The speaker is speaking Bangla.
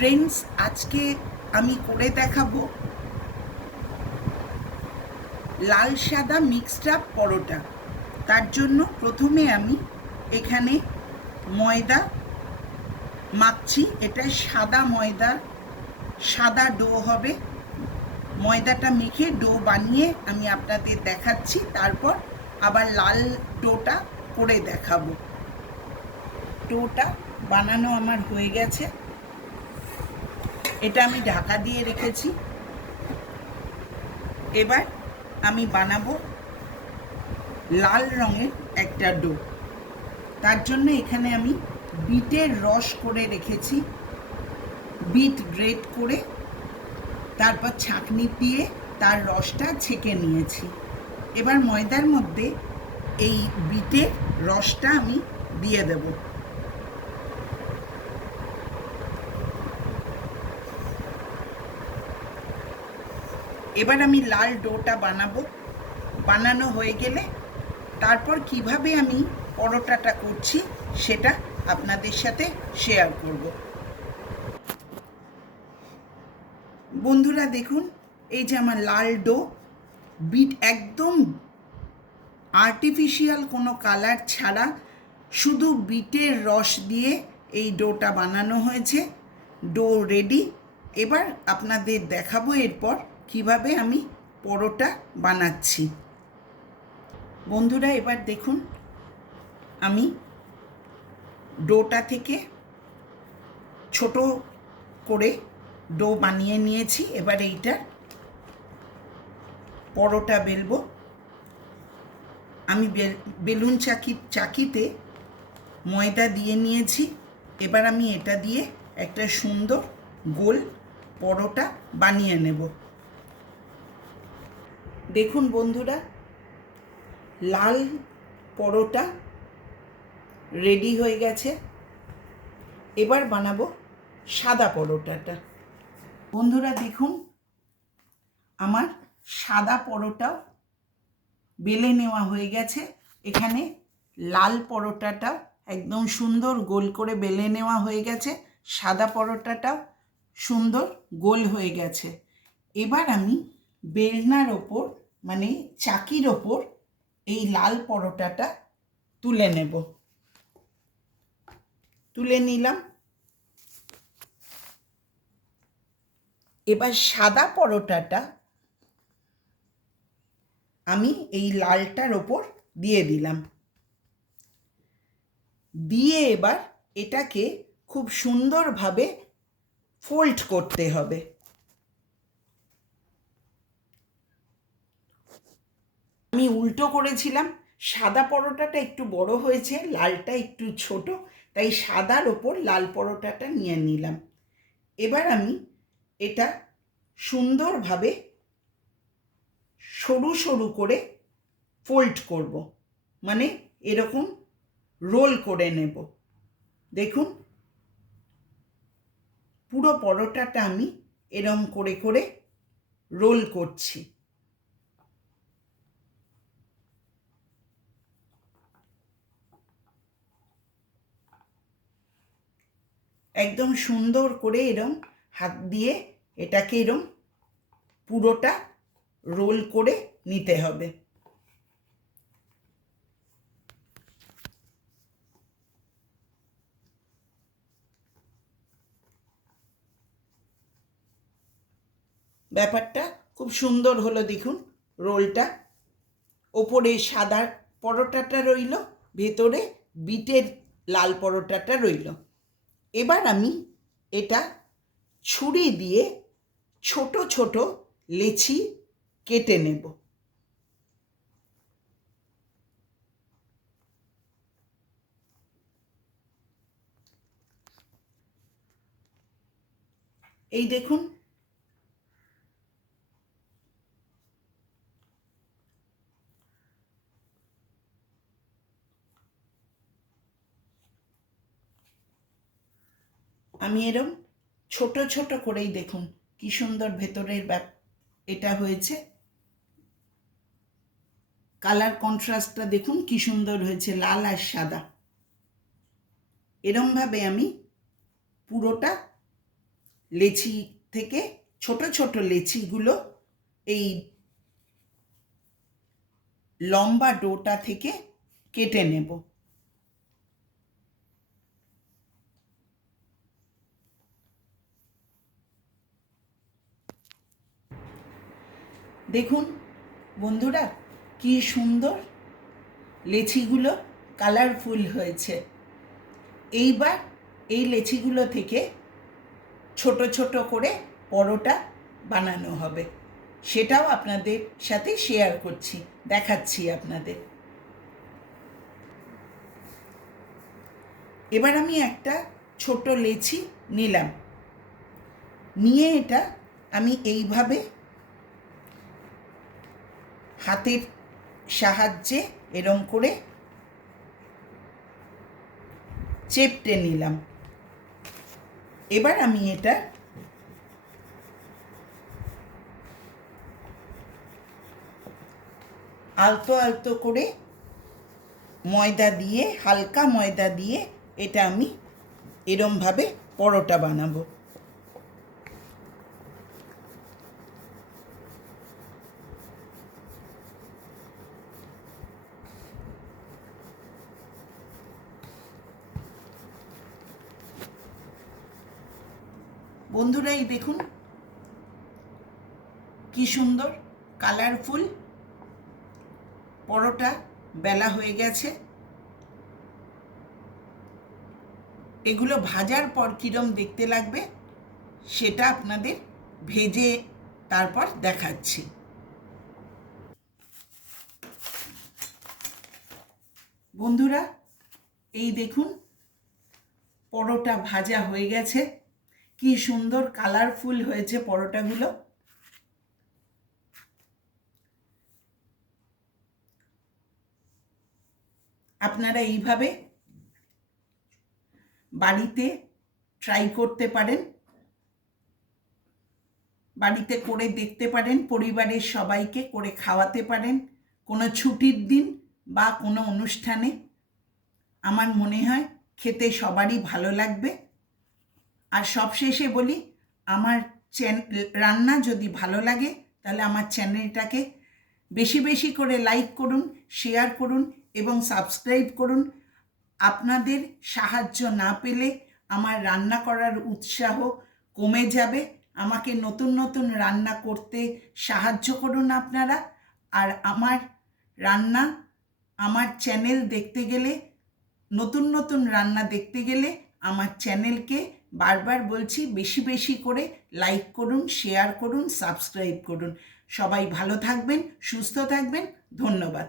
ফ্রেন্ডস, আজকে আমি করে দেখাবো লাল সাদা মিক্সড আপ পরোটা। তার জন্য প্রথমে আমি এখানে ময়দা মাখছি। এটা সাদা ময়দা, সাদা ডো হবে। ময়দাটা মেখে ডো বানিয়ে আমি আপনাদের দেখাচ্ছি, তারপর আবার লাল ডোটা করে দেখাবো। ডোটা বানানো আমার হয়ে গেছে, এটা আমি ঢাকা দিয়ে রেখেছি। এবার আমি বানাবো লাল রঙের একটা ডো। তার জন্য এখানে আমি বিটের রস করে রেখেছি, বিট গ্রেট করে তারপর ছাঁকনি দিয়ে তার রসটা ছেঁকে নিয়েছি। এবার ময়দার মধ্যে এই বিটের রসটা আমি দিয়ে দেব। এবার আমি লাল ডোটা বানাবো। বানানো হয়ে গেলে তারপর কিভাবে আমি পরোটাটা করছি সেটা আপনাদের সাথে শেয়ার করব। বন্ধুরা দেখুন, এই যে আমার লাল ডো, বিট একদম আর্টিফিশিয়াল কোনো কালার ছাড়া শুধু বিটের রস দিয়ে এই ডোটা বানানো হয়েছে। Dough ready. এবার আপনাদের দেখাবো এরপর কিভাবে আমি পরোটা বানাচ্ছি। বন্ধুরা এবার দেখুন, আমি ডোটা থেকে ছোট করে ডো বানিয়ে নিয়েছি। এবার এইটা পরোটা বেলবো। আমি বেলুন চাকিতে ময়দা দিয়ে নিয়েছি। এবার আমি এটা দিয়ে একটা সুন্দর গোল পরোটা বানিয়ে নেব। দেখুন বন্ধুরা, লাল পরোটা রেডি হয়ে গেছে। এবার বানাবো সাদা পরোটাটা। বন্ধুরা দেখুন, আমার সাদা পরোটাও বেলে নেওয়া হয়ে গেছে। এখানে লাল পরোটাটাও একদম সুন্দর গোল করে বেলে নেওয়া হয়ে গেছে, সাদা পরোটাটাও সুন্দর গোল হয়ে গেছে। এবার আমি বেলনার ওপর মানে চাকির ওপর এই লাল পরোটাটা তুলে নেব। তুলে নিলাম। এবার সাদা পরোটাটা আমি এই লালটার ওপর দিয়ে দিলাম। দিয়ে এবার এটাকে খুব সুন্দরভাবে ফোল্ড করতে হবে। আমি উল্টো করেছিলাম, সাদা পরোটাটা একটু বড় হয়েছে, লালটা একটু ছোট, তাই সাদার ওপর লাল পরোটাটা নিয়ে নিলাম। এবার আমি এটা সুন্দরভাবে সরু সরু করে ফোল্ড করব, মানে এরকম রোল করে নেব। দেখুন, পুরো পরোটাটা আমি এরকম করে করে রোল করছি। একদম সুন্দর করে এরম হাত দিয়ে এটাকে এরম পুরোটা রোল করে নিতে হবে। ব্যাপারটা খুব সুন্দর হলো। দেখুন, রোলটা ওপরে সাদা পরোটাটা রইল, ভেতরে বিটের লাল পরোটাটা রইল। এবার আমি এটা ছুরি দিয়ে ছোট ছোট লেচি কেটে নেব। এই দেখুন, আমি এরম ছোট ছোট করেই দেখুন কি সুন্দর ভেতরের এটা হয়েছে। কালার কন্ট্রাস্টটা দেখুন কি সুন্দর হয়েছে, লাল আর সাদা। এরমভাবে আমি পুরোটা লেচি থেকে ছোট ছোট লেচিগুলো এই লম্বা ডোটা থেকে কেটে নেব। দেখুন বন্ধুরা, কি সুন্দর লেচিগুলো কালারফুল হয়েছে। এইবার এই লেচিগুলো থেকে ছোট ছোট করে পরোটা বানানো হবে, সেটাও আপনাদের সাথে শেয়ার করছি, দেখাচ্ছি আপনাদের। এবার আমি একটা ছোট লেচি নিলাম, নিয়ে এটা আমি এইভাবে হাতের সাহায্যে এরম করে চেপটে নিলাম। এবার আমি এটা আলতো আলতো করে ময়দা দিয়ে, হালকা ময়দা দিয়ে এটা আমি এরমভাবে পরোটা বানাবো। বন্ধুরা, এই দেখুন কি সুন্দর কালারফুল পরোটা বেলা হয়ে গেছে। এগুলো ভাজার পর কিরম দেখতে লাগবে সেটা আপনাদের ভেজে তারপর দেখাচ্ছি। বন্ধুরা, এই দেখুন পরোটা ভাজা হয়ে গেছে, কি সুন্দর কালারফুল হয়েছে পরোটাগুলো। আপনারা এইভাবে বাড়িতে ট্রাই করতে পারেন, বাড়িতে করে দেখতে পারেন, পরিবারের সবাইকে করে খাওয়াতে পারেন কোনো ছুটির দিন বা কোনো অনুষ্ঠানে। আমার মনে হয় খেতে সবারই ভালো লাগবে। আর সবশেষে বলি, আমার রান্না যদি ভালো লাগে তাহলে আমার চ্যানেলটাকে বেশি বেশি করে লাইক করুন, শেয়ার করুন এবং সাবস্ক্রাইব করুন। আপনাদের সাহায্য না পেলে আমার রান্না করার উৎসাহ কমে যাবে। আমাকে নতুন নতুন রান্না করতে সাহায্য করুন আপনারা। আর আমার রান্না, আমার চ্যানেল দেখতে গেলে, নতুন নতুন রান্না দেখতে গেলে আমার চ্যানেলকে বারবার বলছি বেশি বেশি করে লাইক করুন, শেয়ার করুন, সাবস্ক্রাইব করুন। সবাই ভালো থাকবেন, সুস্থ থাকবেন। ধন্যবাদ।